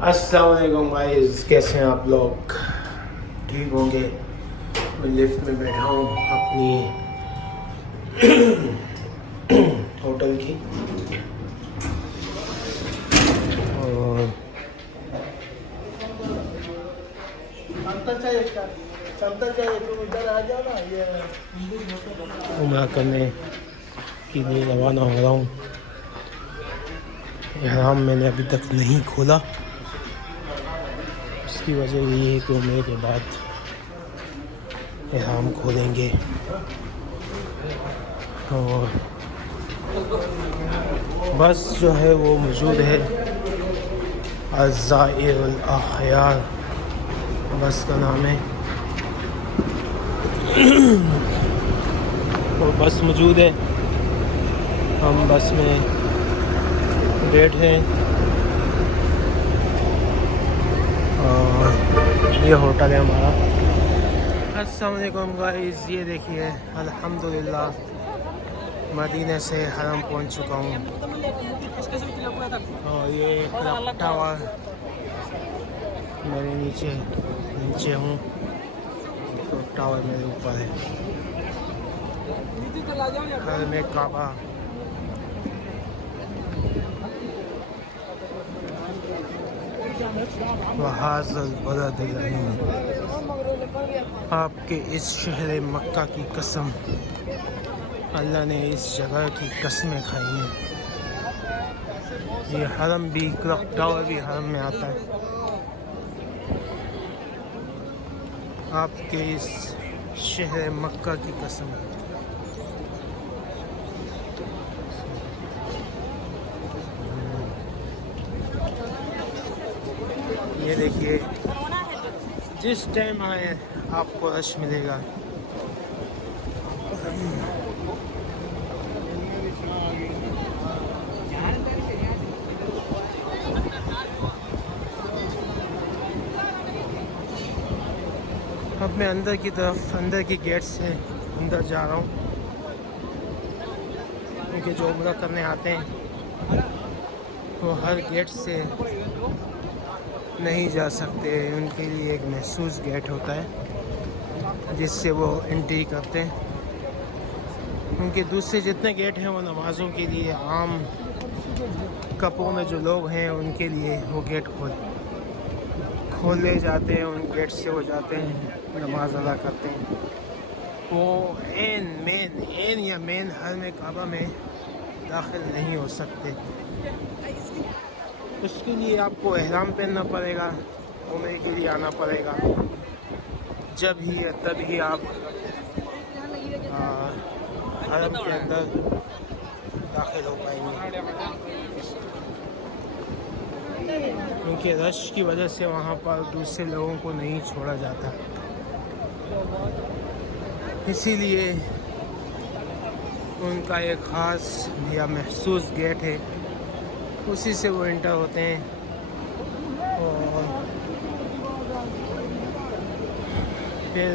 अस्सलाम वालेकुम गाइस, कैसे हैं आप लोग? ठीक होंगे। मैं लिफ्ट में बैठा हूँ अपनी होटल की और चलता चाहिए तुम इधर आ जाओ ना। ये उम्रा करने के लिए रवाना हो रहा हूँ। एहराम मैंने अभी तक नहीं खोला, उसकी वजह यही है कि उम्रे के बाद एहराम खोलेंगे। और बस जो है वो मौजूद है, अज़्ज़ाइरुल अख़यार बस का नाम है। और बस मौजूद है, हम बस में बैठे हैं और ये होटल है हमारा। अस्सलाम वालेकुम गाइस, ये देखिए अल्हम्दुलिल्लाह मदीने से हरम पहुंच चुका हूँ। और ये क्लॉक टावर मेरे नीचे हूँ, क्लॉक टावर मेरे ऊपर है। घर में काबा, वहाज़ल बलदिल अमीन, आपके इस शहर मक्का की कसम, अल्लाह ने इस जगह की कस्में खाई हैं। ये हरम भी, क्लॉक टावर भी हरम में आता है। आपके इस शहर मक्का की कसम। ये देखिए, जिस टाइम आए आपको रश मिलेगा। अब मैं अंदर की तरफ, अंदर की गेट से अंदर जा रहा हूँ, क्योंकि जो उम्रा करने आते हैं वो हर गेट से नहीं जा सकते। उनके लिए एक महसूस गेट होता है जिससे वो एंट्री करते हैं। उनके दूसरे जितने गेट हैं वो नमाज़ों के लिए, आम कपड़ों में जो लोग हैं उनके लिए वो गेट खोले जाते हैं। उन गेट से वो जाते हैं, नमाज अदा करते हैं। वो मेन हर में काबा में दाखिल नहीं हो सकते। उसके लिए आपको एहराम पहनना पड़ेगा, उम्रे के लिए आना पड़ेगा। जब ही या तभी आप हरम के अंदर दाखिल हो पाएंगे, क्योंकि रश की वजह से वहाँ पर दूसरे लोगों को नहीं छोड़ा जाता। इसीलिए उनका एक ख़ास या महसूस गेट है, उसी से वो एंटर होते हैं। और फिर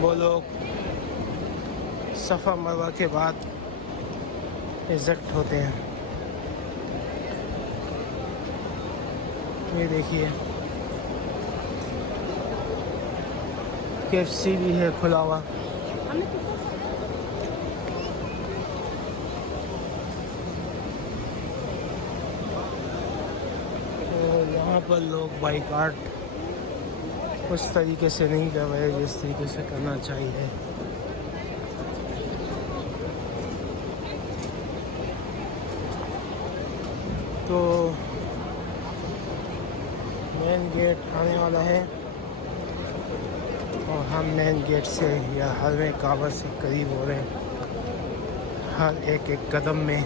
वो लोग सफ़ा मरवा के बाद इज़ेक्ट होते हैं। ये देखिए, KFC भी है खुला हुआ। तो यहाँ पर लोग बाइकाट उस तरीके से नहीं कर रहे जिस तरीके से करना चाहिए। तो मेन गेट आने वाला है और हम मेन गेट से या हरम काबा से करीब हो रहे हैं, हर एक कदम में।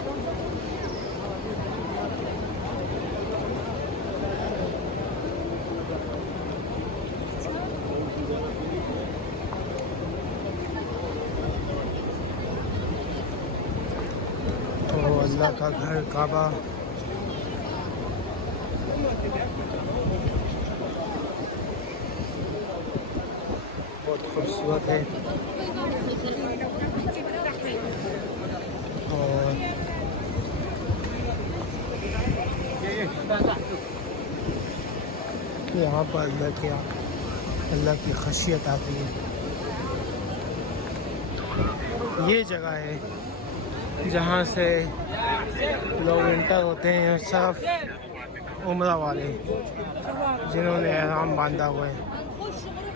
तो अल्लाह का घर काबा बहुत खूबसूरत है। और यहाँ पर अल्लाह की खशियत आती है। ये जगह है जहाँ से लोग इंटर होते हैं, सिर्फ उम्रा वाले जिन्होंने एहराम बांधा हुआ है।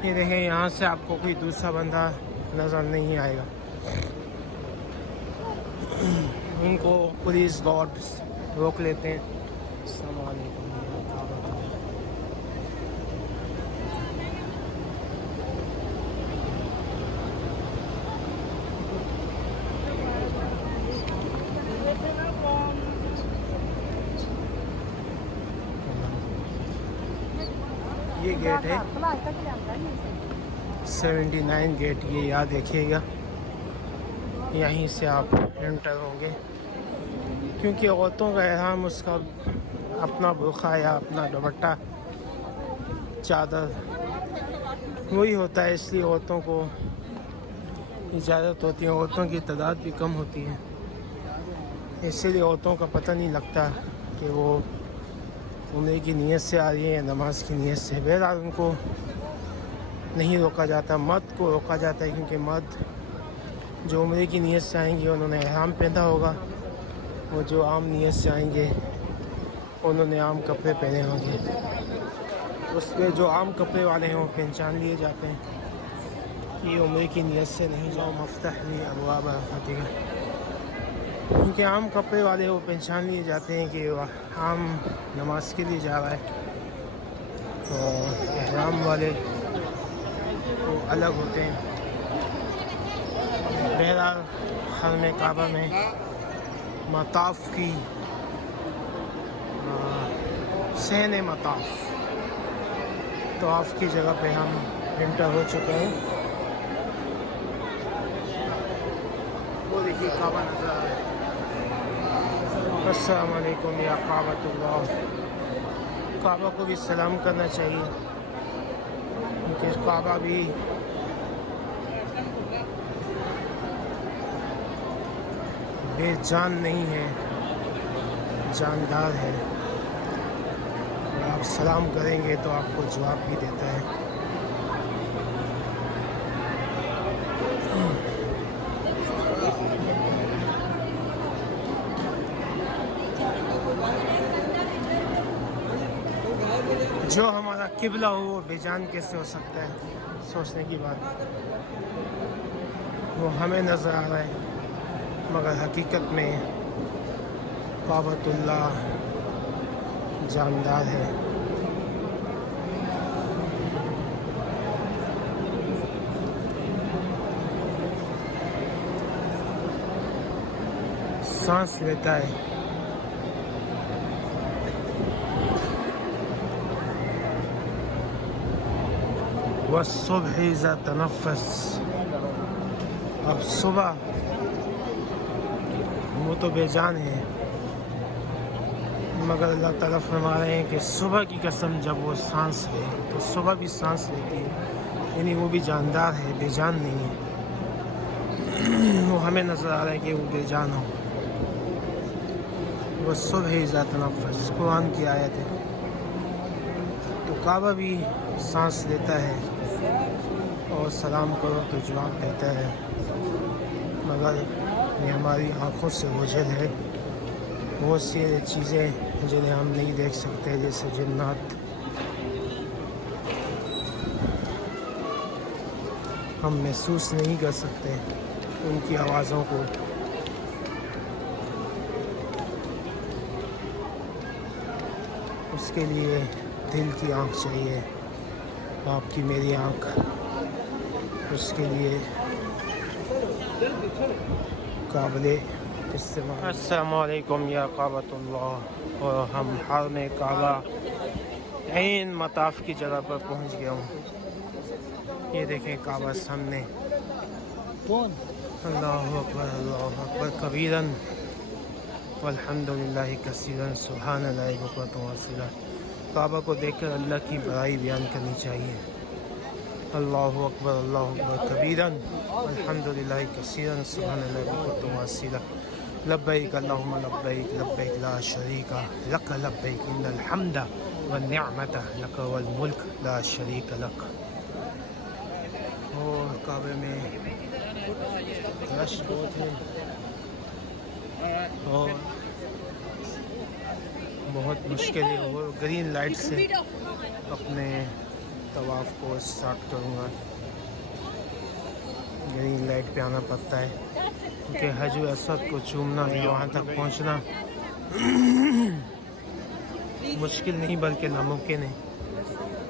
ये देखें, यहाँ से आपको कोई दूसरा बंदा नज़र नहीं आएगा। उनको पुलिस गार्ड्स रोक लेते हैं। अस्सलाम वालेकुम। ये गेट है 79 गेट, ये याद रखिएगा। यहीं से आप एंटर होंगे, क्योंकि औरतों का एहराम उसका अपना बुर्का या अपना दुपट्टा चादर वही होता है, इसलिए औरतों को इजाज़त होती है। औरतों की तादाद भी कम होती है, इसीलिए औरतों का पता नहीं लगता कि वो उम्रे की नीयत से आ रही है या नमाज की नीयत से। बहरहाल उनको नहीं रोका जाता, मर्द को रोका जाता है, क्योंकि मर्द जो उम्रे की नीयत से आएंगे उन्होंने एहराम पहना होगा, और जो आम नीयत से आएंगे उन्होंने आम कपड़े पहने होंगे। उसमें जो आम कपड़े वाले हैं वो पहचान लिए जाते हैं कि ये उम्रे की नीयत से नहीं जाओ मफ्तह ली अबवाब रहमतिका। क्योंकि आम कपड़े वाले वो पहचान लिए जाते हैं कि वह आम नमाज के लिए जा रहा है, तो एहराम वाले वो अलग होते हैं। बहरहाल हरम काबा में मताफ की सहन मताफ तवाफ़ की जगह पे हम एंटर हो चुके हैं। वो देखिए काबा नज़र आ रहा है। अस्सलाम वालेकुम या काबतुल्लाह। काबा को भी सलाम करना चाहिए, क्योंकि काबा भी बेजान नहीं है, जानदार है। और आप सलाम करेंगे तो आपको जवाब भी देता है। जो हमारा किबला हो वो बेजान कैसे हो सकता है, सोचने की बात। वो हमें नज़र आ रहा है, मगर हकीकत में काबतुल्लाह जानदार है। सांस लेता है। वस्सुब्ह इज़ा तनफ़्फ़स। अब सुबह वो तो बेजान है, मगर अल्लाह ताला फरमा रहे हैं कि सुबह की कसम जब वो सांस ले, तो सुबह भी सांस लेती है, यानी वो भी जानदार है, बेजान नहीं है। वो हमें नज़र आ रहा है कि वो बेजान हो। वो सुबह इज़ा तनफ़्फ़स कुरान की आयत है। तो काबा भी सांस लेता है, और सलाम करो तो जवाब देता है, मगर ये हमारी आँखों से ओझल है। बहुत सी चीज़ें जिन्हें हम नहीं देख सकते, जैसे जिन्नात, हम महसूस नहीं कर सकते उनकी आवाज़ों को। उसके लिए दिल की आँख चाहिए, आपकी मेरी आँख। उसके लिए काबिले इस्तेमाल। अस्सलामु अलैकुम या काबतुल्लाह। और हम हरम काबा ऐन मताफ की जगह पर पहुंच गया हूँ। ये देखें काबा सामने। अल्लाहु अकबर कबीरन वल्हम्दुलिल्लाहि कसीरन सुब्हानल्लाहि बुक्रतन व असीला। काबा को देखकर अल्लाह की बड़ाई बयान करनी चाहिए। अल्लाहु अकबर कबीरन अल्हम्दुलिल्लाहि कसीरन सुब्हानल्लाहि बुक्रतन व असीला। लब्बैक अल्लाहुम्मा लब्बैक लब्बैक ला शरीका लक लब्बैक इन्नल हम्दा व निअमत लक वल मुल्क ला शरीक लक। और काबे में रश बहुत है और बहुत मुश्किल है। और ग्रीन लाइट से अपने तवाफ़ को स्टार्ट करूँगा। ग्रीन लाइट पे आना पड़ता है क्योंकि हजर असद को चूमना या वहाँ तक पहुँचना मुश्किल नहीं बल्कि नामुमकिन है।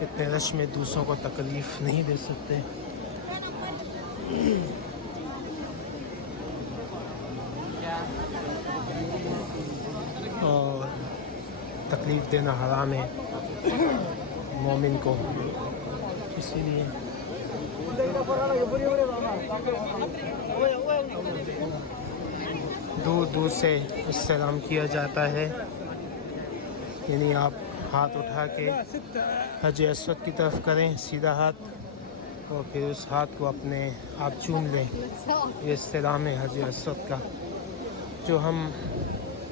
इतने रश में दूसरों को तकलीफ़ नहीं दे सकते। और तकलीफ़ देना हराम है मोमिन को, इसीलिए दूर दूर से इस्लाम किया जाता है। यानी आप हाथ उठा के हज अस्वद की तरफ करें सीधा हाथ और फिर उस हाथ को अपने आप चूम लें। ये इस्लाम है हज अस्वद का, जो हम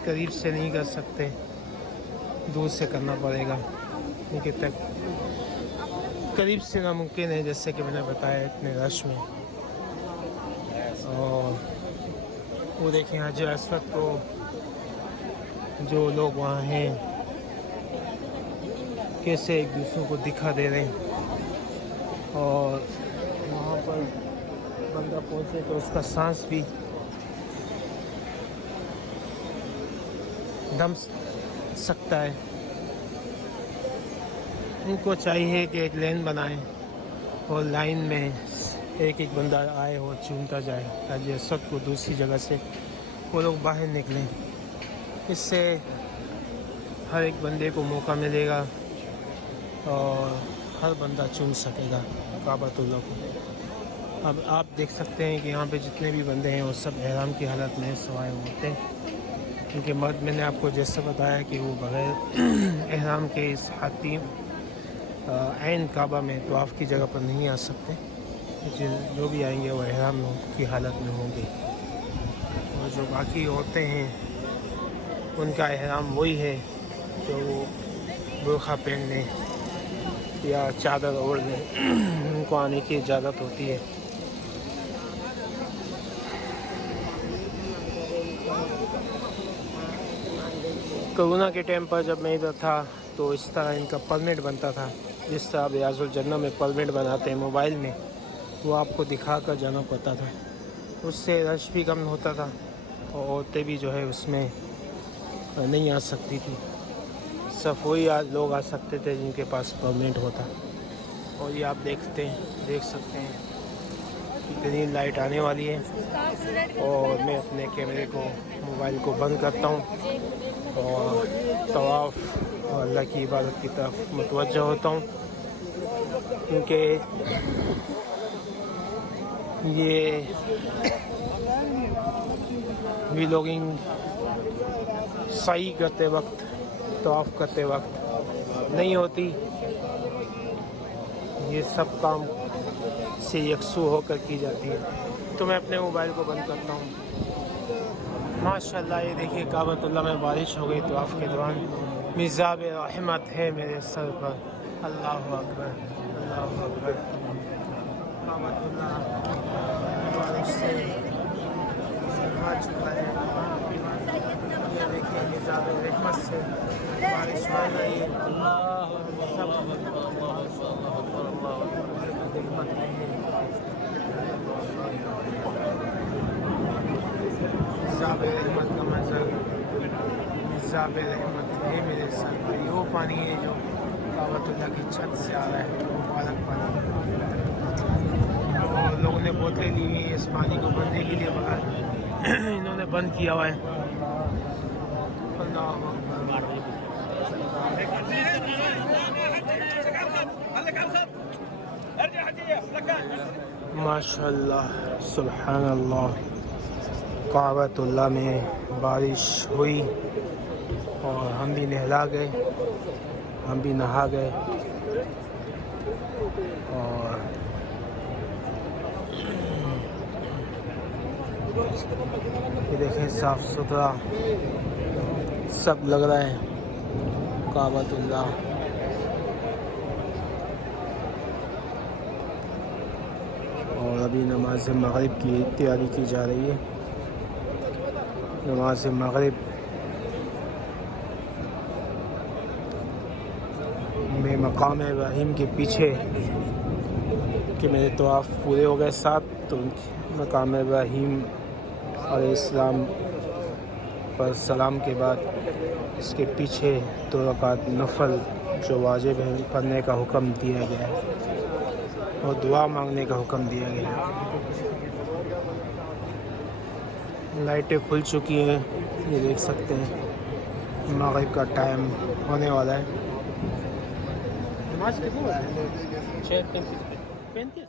करीब से नहीं कर सकते, दूर से करना पड़ेगा क्योंकि तक करीब से नामुमकिन है, जैसे कि मैंने बताया इतने रश में। और वो देखें हज अस्वद को जो लोग वहाँ हैं कैसे एक दूसरों को दिखा दे रहे हैं। और वहाँ पर बंदा पहुँचे तो उसका सांस भी दम सकता है। इनको चाहिए कि एक लेन बनाएं और लाइन में एक एक बंदा आए और चूमता जाए ताकि सब को दूसरी जगह से वो लोग बाहर निकलें। इससे हर एक बंदे को मौका मिलेगा और हर बंदा चूम सकेगा काबतुल्लाह को। अब आप देख सकते हैं कि यहाँ पे जितने भी बंदे हैं वो सब एहराम की हालत में सवाए होते हैं क्योंकि मर्द मैंने आपको जैसे बताया कि वो बग़ैर एहराम के इस हातीम ऐन काबा में तवाफ़ की जगह पर नहीं आ सकते। जो भी आएंगे वो एहराम की हालत में होंगे। और जो बाकी औरतें हैं उनका एहराम वही है जो वो बुर्खा पहन लें या चादर ओढ़ लें, उनको आने की इजाज़त होती है। कोरोना के टाइम पर जब मैं इधर था तो इस तरह इनका परमिट बनता था, जिस तरह रियाजुल जन्नह में परमिट बनाते हैं मोबाइल में, वो आपको दिखा कर जाना पड़ता था। उससे रश भी कम होता था और औरतें भी जो है उसमें नहीं आ सकती थी। सिर्फ वही लोग आ सकते थे जिनके पास परमिट होता। और ये आप देख सकते हैं कि ग्रीन लाइट आने वाली है और मैं अपने कैमरे को मोबाइल को बंद करता हूँ और तवाफ़ और अल्लाह की इबादत की तरफ मुतवज्जह होता हूँ क्योंकि ये व्लॉगिंग सही करते वक्त, तवाफ़ करते वक्त नहीं होती। ये सब काम से यकसू होकर की जाती है। तो मैं अपने मोबाइल को बंद करता हूँ। माशाल्लाह ये देखिए काबतुल्लाह में बारिश हो गई तवाफ़ के दौरान। मिज़ाब रहमत है मेरे सर पर। अल्लाहु अकबर, अल्लाहु अकबर। काबतुल्लाह बारिश से आ चुका है। ये देखिए मिज़ाब रहमत से बारिश हो रही है। सब रहमत है। मिज़ाब रहमत का मंजर, मिज़ाब रहमत है मेरे सर पर। वो पानी है जो काबतुल्लाह की छत से आ रहा है, मुबारक पानी। और लोगों ने बोतलें ली हुई इस पानी को भरने के लिए, मगर इन्होंने बंद किया हुआ है। माशाल्लाह सुभान अल्लाह। काबतुल्लाह में बारिश हुई और हम भी नहला गए, हम भी नहा गए। और ये देखें साफ़ सुथरा सब लग रहा है काबतुल्लाह। और अभी नमाज मगरिब की तैयारी की जा रही है। नमाज मगरिब में मकाम इब्राहीम के पीछे कि मेरे तवाफ़ पूरे हो गए 7, तो मकाम इब्राहीम अलैहिस्सलाम पर सलाम के बाद इसके पीछे 2 रकात नफल जो वाजिब है पढ़ने का हुक्म दिया गया है और दुआ मांगने का हुक्म दिया गया है। लाइटें खुल चुकी हैं, ये देख सकते हैं। मगरिब का टाइम होने वाला है। नमाज कितने बजे? 6:35।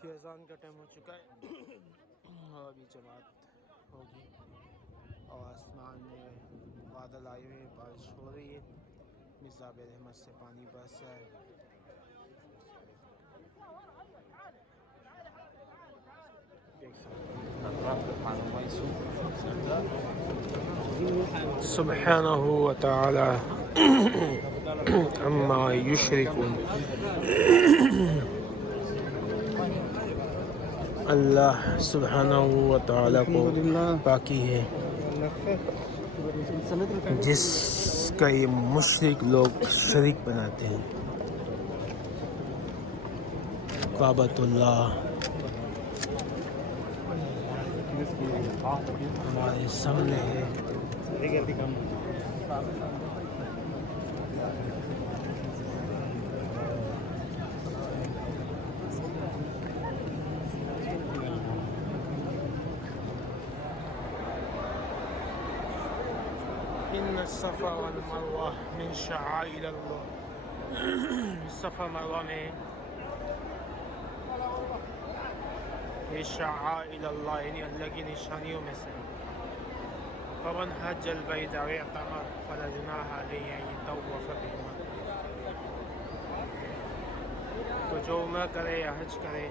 की अज़ान का टाइम हो चुका है और अभी जमात होगी और आसमान में बादल आए हुए हैं, बारिश हो रही है, मिज़ाब रहमत से पानी बरस रहा है। सुब्हानहू व तआला अम्मा युशरिकून। अल्लाह सुब्हानहू व तआला को बाकी है जिसका ये मुशरिक लोग शरीक बनाते हैं। काबतुल्लाह हमारे सामने है। इन सफ़ा वल मरवा मिन शआइर अल्लाह। सफ़ा मरवा में ये शआइर अल्लाह यानी अल्लाह की निशानियों में से। फमन हज्जल बैत अव इअतमर फला जुनाह अलैहि अन यतवफ़ बिहिमा। तो जो उम्रा करे या हज करे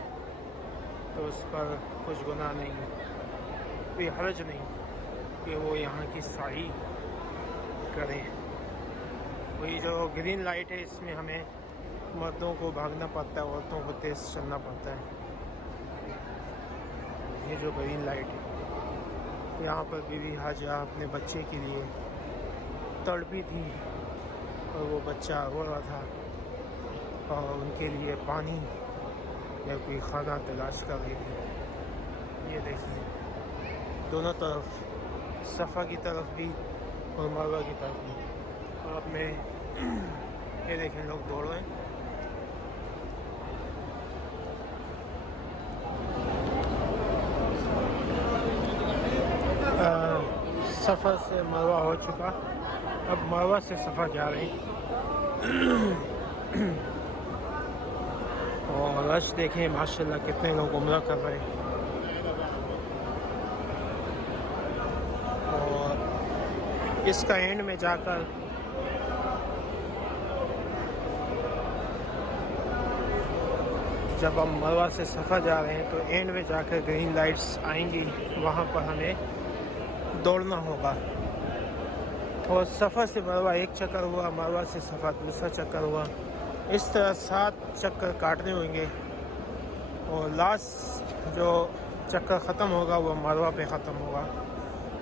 तो उस पर कुछ गुनाह नहीं, कोई हरज नहीं कि वो यहाँ की साई करे। वही जो ग्रीन लाइट है इसमें हमें मर्दों को भागना पड़ता है, औरतों को तेज़ चलना पड़ता है। ये जो ग्रीन लाइट है यहाँ पर बीवी हाजा अपने बच्चे के लिए तड़पी थी और वो बच्चा रो रहा था और उनके लिए पानी या कोई खाना तलाश कर रही थी। ये देखिए दोनों तरफ, सफ़ा की तरफ भी और मरवा की तरफ भी। और अब मैं ये देखें लोग दौड़ रहे हैं। सफ़र से मरवा हो चुका, अब मरवा से सफ़र जा रहे हैं। और रश देखें माशाल्लाह कितने लोग उम्रा कर रहे हैं। और इसका एंड में जाकर जब हम मरवा से सफ़र जा रहे हैं तो एंड में जाकर ग्रीन लाइट्स आएंगी, वहाँ पर हमें दौड़ना होगा। और सफ़र से मरवा एक चक्कर हुआ, मरवा से सफ़र दूसरा चक्कर हुआ, इस तरह 7 चक्कर काटने होंगे। और लास्ट जो चक्कर ख़त्म होगा वो मरवा पे ख़त्म होगा।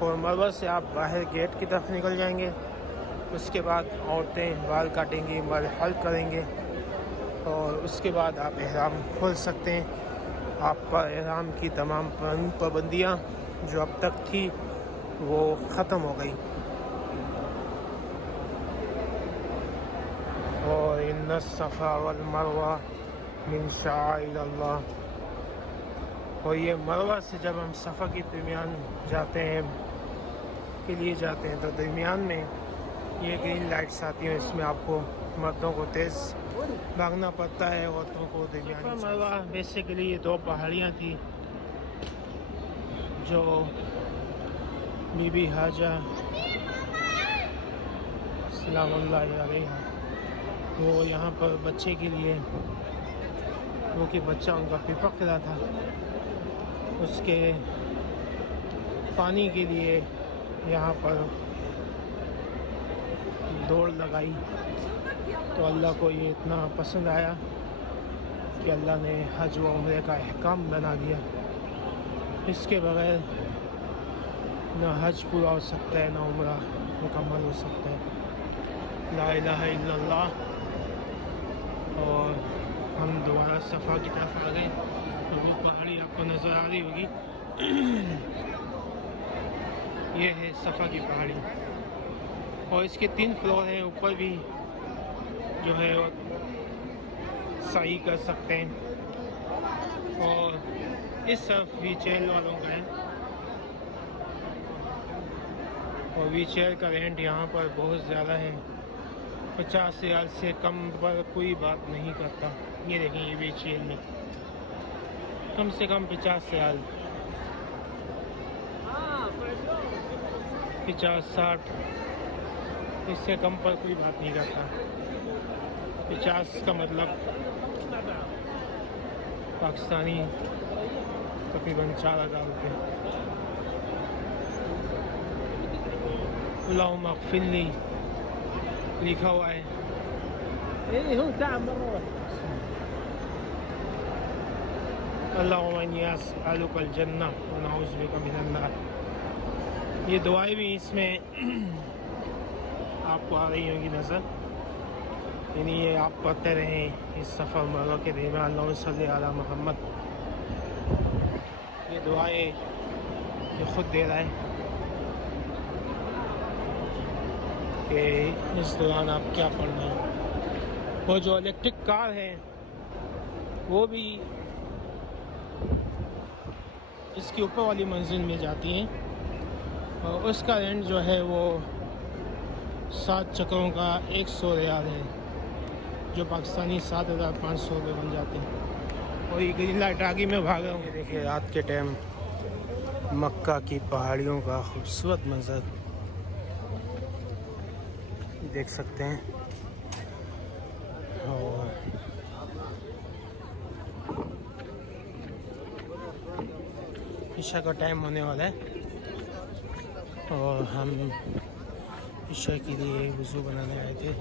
और मरवा से आप बाहर गेट की तरफ निकल जाएंगे। उसके बाद औरतें बाल काटेंगी, मर्द हल्क करेंगे और उसके बाद आप एहराम खोल सकते हैं। आप पर एहराम की तमाम पाबंदियाँ जो अब तक थी वो ख़त्म हो गई। और इन्ना सफ़ा वल मरवा मिन शाइरिल्लाह। और ये मरवा से जब हम सफ़ा के दरमियान जाते हैं के लिए जाते हैं तो दरमियान में ये ग्रीन लाइट्स आती हैं, इसमें आपको मर्दों को तेज़ भागना पड़ता है, औरतों को दरमियान। मरवा बेसिकली ये 2 पहाड़ियाँ थी जो बीबी हाजा सलामुल्लाह अलैहा वो यहाँ पर बच्चे के लिए, क्योंकि बच्चा उनका पिपक रहा था, उसके पानी के लिए यहाँ पर दौड़ लगाई। तो अल्लाह को ये इतना पसंद आया कि अल्लाह ने हज व उम्रे का अहकाम बना दिया। इसके बगैर ना हज पूरा हो सकता है, ना उम्रा मुकम्मल हो सकता है। ला इलाहा इल्लल्लाह। और हम दोबारा सफ़ा की तरफ आ गए तो वो पहाड़ी आपको नज़र आ रही होगी। ये है सफ़ा की पहाड़ी और इसके 3 फ्लोर हैं। ऊपर भी जो है वो सही कर सकते हैं। और इस तरफ व्हीलचेयर वालों का है और व्हीलचेयर का रेंट यहाँ पर बहुत ज़्यादा है। 50 रियाल से कम पर कोई बात नहीं करता। ये देखें ये व्हीलचेयर में कम से कम 50 रियाल, 50-60, इससे कम पर कोई बात नहीं करता। 50 का मतलब पाकिस्तानी तकरीबन 4000 रुपये। अल्लाहुम्मा अग़फ़िरली लिखा हुआ है। अल्लाहुम्मा इन्नी अस्अलुकल जन्नह व नऊज़ु बिका मिनन नार। ये दुआएं भी इसमें आपको आ रही होंगी नज़र, यानी ये आप पढ़ते रहें इस सफ़र मरवा के दरमियान। अल्लाहुम्मा सल्लि अला मुहम्मद। ये दुआएं ये ख़ुद दे रहा है कि इस दौरान आप क्या पढ़ना है। वो जो इलेक्ट्रिक कार है वो भी इसके ऊपर वाली मंजिल में जाती हैं और उसका रेंट जो है वो 7 चक्करों का 100 रियाल है, जो पाकिस्तानी 7500 रुपये बन जाते हैं। और ये ग्रीन लाइट आगे में भाग रहा हूँ। ये देखिए रात के टाइम मक्का की पहाड़ियों का खूबसूरत मंजर देख सकते हैं। और ईशा का टाइम होने वाला है और हम ईशा के लिए वज़ू बनाने आए थे।